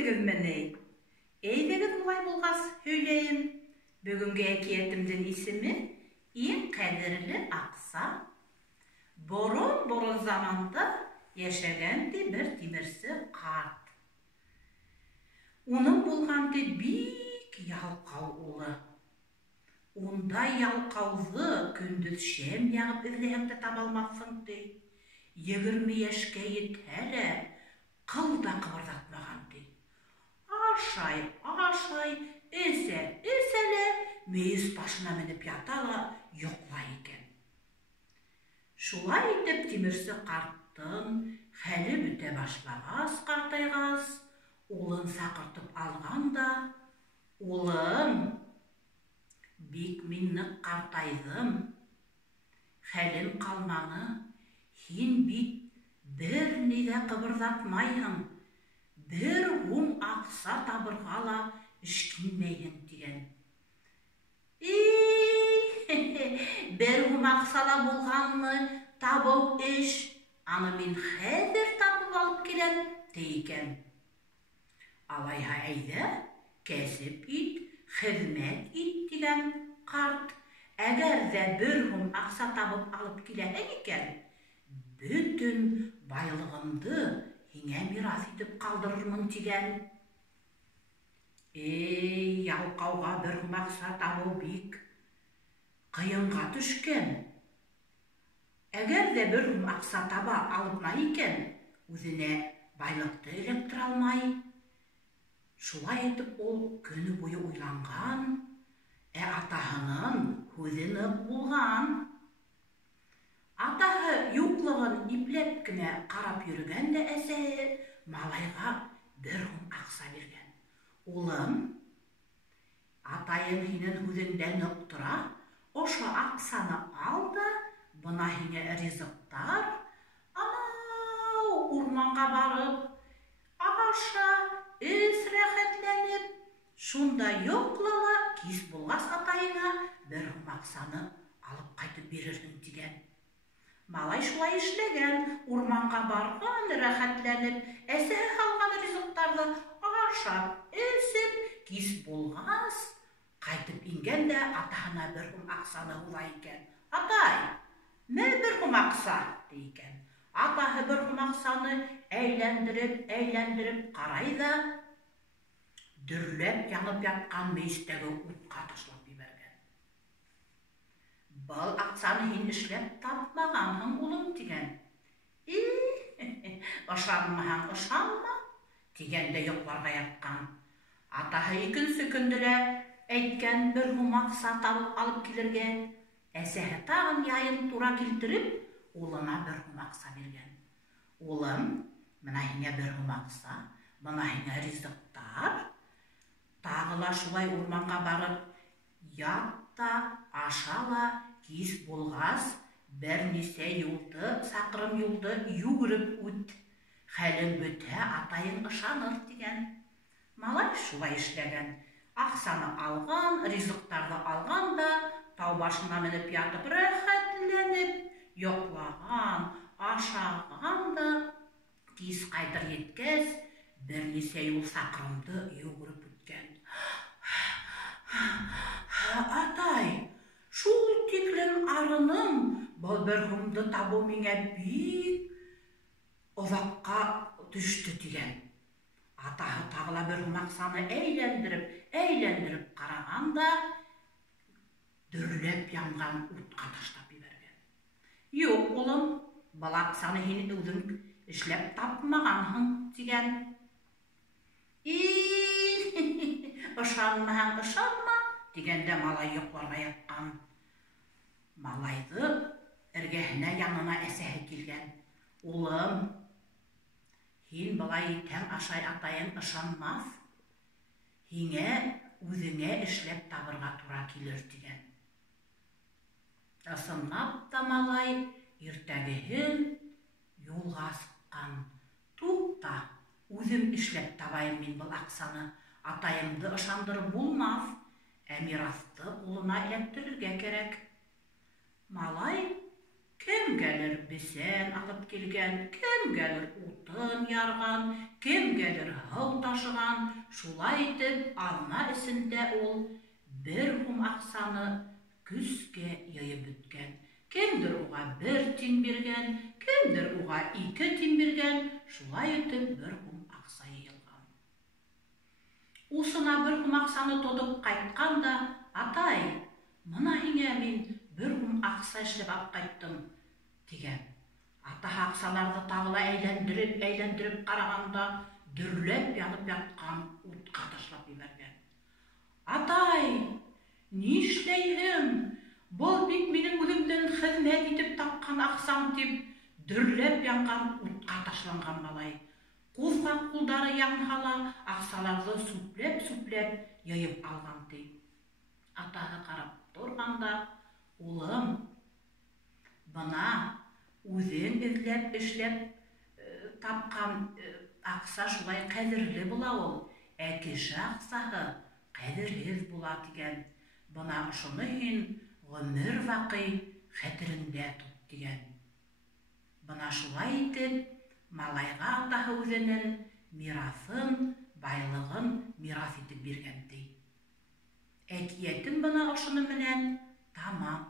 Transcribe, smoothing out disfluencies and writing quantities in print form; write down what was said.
Әйдегезмени. Әйдегез булай булгас һөйләйем. Бүгенге әкиятемнең исеме иң кадерле акса. Борон заманда яшәгән бер тимерсе карт. Уның булганды бик ялкау улы. Ундай ялкаулы көндез шәм ягып эзләһәң дә таба алмассың ди. 20 яшькә етһә, кыл да кыбырдатмаган ди. Ашай, эсәле, мейес башына менеп ятала, йоклай икән. Шулай итеп тимерсе карттың хәле бетә башлагас, картайгас, улын сакыртып алган да, улым, бик мин нык картайдым, хәлем калманы, һин бит бер ни дә кыбырдатмайһың, бер һум акса табырга ла эшкинмәйһең дигән. Бер һум аксала булганмы табып эш, аны мин хәзер табып алып киләм дигән. Алайһа әйдә, кәсеп ит, хезмәт ит дигән карт. Әгәр дә бер һум акса табып алып киләһең икән, бүтән байлыгымды һиңә мирас итеп калдырырмын дигән. Ялкауга бер һум акса табу бик кыенга төшкән. Әгәр дә бер һум акса таба алыпмай икән, үзенә байлыкты эләктер алмай. Шулай итеп ул көне буе уйланган, атаһының һүзе нык булган. Атаһы юклыгын ипләп кенә карап йөргән дә әсәһе малайга бер һум акса биргән. Улым, атайың һинең һүзеңдә нык тора, ошо аксаны ал да, бына һиңә ризыктар, урманга барып, аша, эс рәхәтләнеп, шунда йоклала, кис булгас атайыңа бер һум аксаны алып кайтып бирерһең дигән. Малай шулай эшләгән, урманга барган, рәхәтләнеп, әсәһе алган ризыктарны ашап, эсеп, кис булгас, кайтып ингән дә атаһына бер һум аксаны һуҙа икән. Атай, мә бер һум акса икән. Атаһы бер һум аксаны әйләндереп карай да, дөрләп янып яткан мейестәге утка ташлап ебәргән. Был аксаны һин эшләп тапмаганһың, улым дигән. Ышанма дигәндә йокларга яткан. Атаһы икенсе көндә әйткән бер һум акса табып алып килергә. Әсәһе тагын яйын тура килтереп, улына бер һум акса биргән. Улым, менә һиңә бер һум акса, бына һиңә ризыктар. Тагыла шулай урманга барып, ятта, ашала, кис булгас, бер нисә юлды, сакрым юлды югырып үт. Хәлең бөтә, атайың ышаныр дигән. Малай шулай эшләгән. Аксаны алган, ризыктарны алган да, тау башына менеп ятып, рәхәтләнеп, йоклаган, ашаган да, кис кайтыр еткәс, бер нисә юл сакрымды югырып үткән. Атай, шул тиклем арыным, был бер һумды табу миңа бик озакка төштө дигән. Атаһы тагыла бер һум аксаны әйләндереп караган да, дөрләп янган утка ташлап ебәргән. Юк, улым, был аксаны һин үзең эшләп тапмаганһың дигән. Ышанма дигәндә малай йокларга яткан. Малайҙы эргәһенә янына әсәһе килгән. Улым, һин былай итәң ашай атайың ышанмаҫ, һиңә үҙеңә эшләп табырға тура килер дигән. Ысынлап та малай иртәгеһен юлға сыҡҡан. Туҡта, үҙем эшләп табайым мин был аҡсаны. Атайымды ышандырып булмаҫ, мираҫты ҡулына эләктерергә кәрәк. Малай Кемгәлер бесән алып килгән, кемгәлер утын ярган, кемгәлер һыу ташыган. Шулай итеп, алма эсендә ул 1 һум аксаны көскә йыйып беткән. Кемдер уға 1 тин биргән, кемдер уға 2 тин биргән. Шулай итеп 1 һум акса йыйылган. Усына 1 һум аксаны тотып кайткан да, атай, мына һиңә мин 1 һум акса эшләп алып кайттым дигән. Атаһы аксаларҙы тағы ла әйләндереп ҡарағанда, дөрләп янып ятҡан утҡа ташлап ебәргән. Атай, нишләйһең? Был бит минең үҙемдән хеҙмәт итеп тапҡан аҡсам тип, дөрләп янған утҡа ташланған малай. Ҡуҙға ҡулдары янһа ла, аҡсаларҙы сүпләп йыйып алған ти. Атаһы ҡарап торғанда, улым, бына үҙең эҙләп эшләп тапҡан аҡса шулай ҡәҙерле була ул, ә кеше аҡсаһы ҡәҙерһеҙ була тигән. Бына ошоно һин ғүмер ваҡый хәтерендә тот тигән. Бына шулай итеп, малайға атаһы үҙенең мираҫын, байлығын мираҫ итеп биргән ти. Әкиәтем бына ошоно менән тамам.